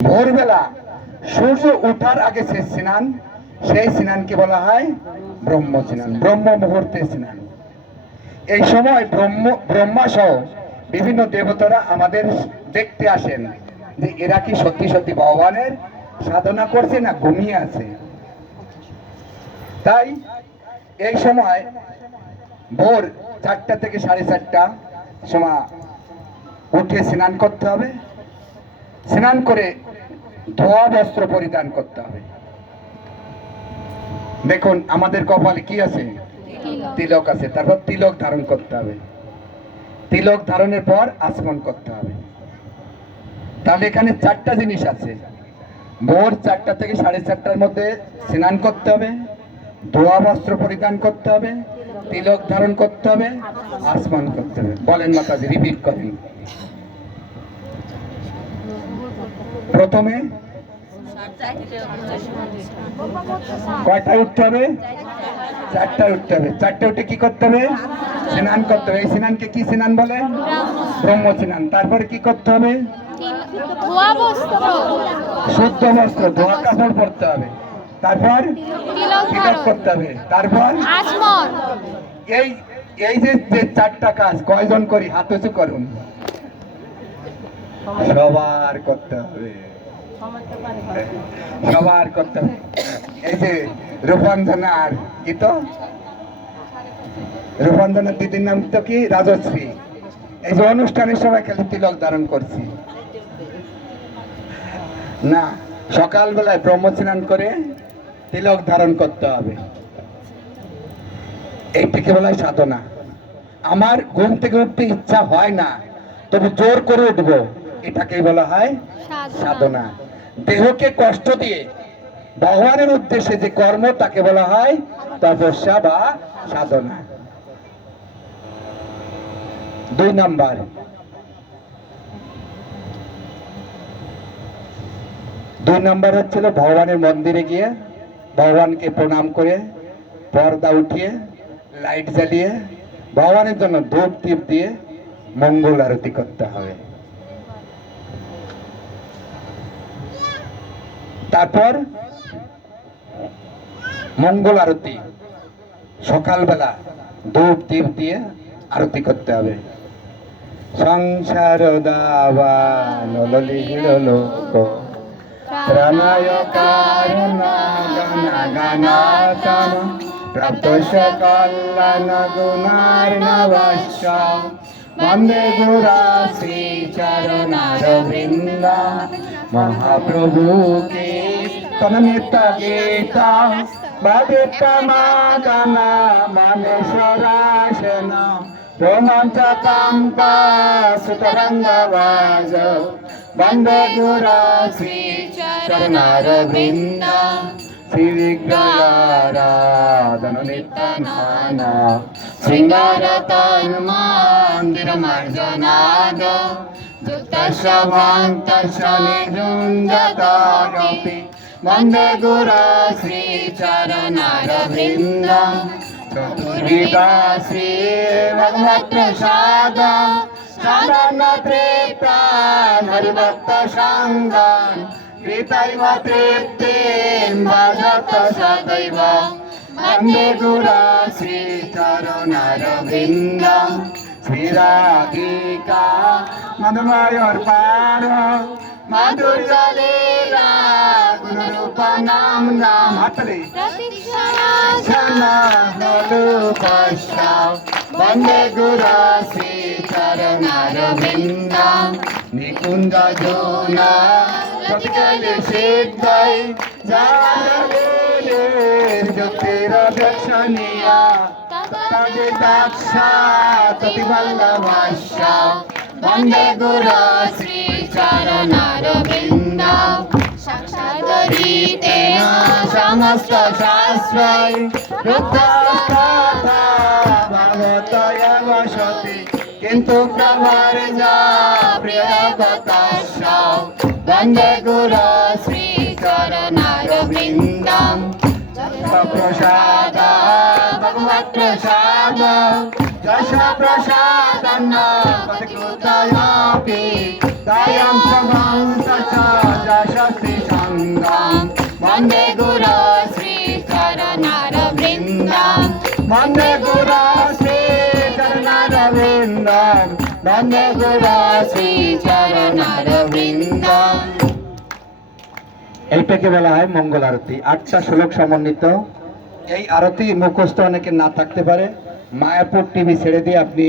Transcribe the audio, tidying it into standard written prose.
ভোরবেলা সূর্য ওঠার আগে যে স্নান, সেই স্নানকে বলা হয় ব্রহ্ম স্নান, ব্রহ্ম মুহূর্তে স্নান। এই সময় ব্রহ্মা সহ বিভিন্ন দেবতারা আমাদের দেখতে আসেন যে এরা কি সত্যি সত্যি ভগবানের সাধনা করছে না ঘুমিয়ে আছে। তাই এই সময় ভোর 4টা থেকে 4:30 সময় উঠে স্নান করতে হবে। স্নান করে ধোয়া বস্ত্র পরিধান করতে হবে। দেখুন আমাদের কপালে কি আছে, তিলক আছে। তারপর তিলক ধারণ করতে হবে। তিলক ধারণের পর আচমন করতে হবে। তাহলে এখানে 4টা জিনিস আছে। ভোর 4টা থেকে 4:30টার মধ্যে স্নান করতে হবে, ধোয়া বস্ত্র পরিধান করতে হবে, তিলক ধারণ করতে হবে, আচমন করতে হবে। বলেন মাতাজি, রিপিট করেন। প্রথমে কয়টায় উঠতে হবে? 4টায় উঠতে হবে। 4টায় উঠে কি করতে হবে? স্নান করতে হবে। এই স্নানকে কি স্নান বলে? ব্রহ্ম স্নান। তারপরে কি করতে হবে? শুদ্ধ বস্ত্র, ধোয়া কাপড় পরতে হবে। তারপর তিলক করতে হবে। তারপর এই এই যে 4টা কাজ কয়জন করি? হাত উঁচু করুন। সবার করতে হবে, সবার করতে হবে। এই যে রূপাঞ্জনার কি, তো রূপাঞ্জনার দিদির নাম তো কি? রাজশ্রী। এই যে অনুষ্ঠানের সময় খালি তিলক ধারণ করছি না, সকালবেলায় ব্রহ্ম স্নান করে তিলক ধারণ করতে হবে। এইটিকে বলা হয় সাধনা। আমার ঘুম থেকে উঠতে ইচ্ছা হয় না, তবে জোর করে উঠবো, এটাকেই বলা হয় সাধনা। দেহকে কষ্ট দিয়ে ভগবানের উদ্দেশ্যে যে কর্ম, তাকে বলা হয় তপস্যা বা সাধনা। 2 নাম্বার, হচ্ছিল ভগবানের মন্দিরে গিয়ে ভগবানকে প্রণাম করে পর্দা উঠিয়ে লাইট জ্বালিয়ে ভগবানের জন্য ধূপ দীপ দিয়ে মঙ্গল আরতি করতে হবে। তারপর মঙ্গল আরতি সকালবেলা ধূপ দীপ দিয়ে আরতি করতে হবে। সংসার দাবান লোক প্রাণায় কারণ গানা গানাতম প্রাপ্ত কল্যাণ গুণার নবস্য বন্দে গুরা শ্রী চরণার বৃন্দ মহাপ্রভু কে তন্নিত গীতা ভবিতমাগনা মনেশ্বরাসন রোমাঞ্চকাঙ্কা সুতরঙ্গবাজ বন্দে গুরা শ্রী চরণার বৃন্দ শ্রীবিগ্রহারাধন নিত্যানন শৃঙ্গারতন মন্দির মার্জনাদ যুক্তস্বভান্তস্য নিরুঞ্জতারপি বন্দে গুরা শ্রী চরণার বৃন্দ চতুর্বিধা শ্রী ভগবৎ প্রসাদ সাধন তৃপ্তান হরিভক্ত সঙ্গান কৃতৈব তৃপ্তিম ভজত সদৈব বন্দে গুরা শ্রী চরণার বৃন্দ শ্রীরাধিকা মধুময়র পার মাধুর্য লীলা গুণরূপ নাম নাম হাতরে বন্দে গুরা শ্রী চরণার বৃন্দ নিকুঞ্জ যৌনা প্রতিকালে সিদ্ধাই জাগলের জ্যোতির দর্শনিয়া তাদে দাক্ষা ততিবল্লভাস্য বন্দে গুরা শ্রী চরণার বৃন্দ সাক্ষাদরিতেন সমস্ত শাস্ত্রৈ রুদ্ধস্তথা ভগবতয় বসতি কিন্তু প্রভার যা প্রিয় কথাস্য বন্দে গুরা শ্রী চরণার বৃন্দ প্রসাদ ভগবৎ প্রসাদ যশ প্রসাদন্ন পতিকৃতয়াপি দয়াং প্রভং তথা শাস্ত্রী সঙ্গম वन्दे गुरो श्रीचरणारविन्दम् वन्दे गुरो श्रीचरणारविन्दं वन्दे गुरो श्रीचरणारविन्दम् এইটাকে বলা হয় মঙ্গল আরতি। 8টা শ্লোক সমন্বিত এই আরতি মুখস্থ অনেকে না থাকতে পারে, মায়াপুর টিভি ছেড়ে দিয়ে আপনি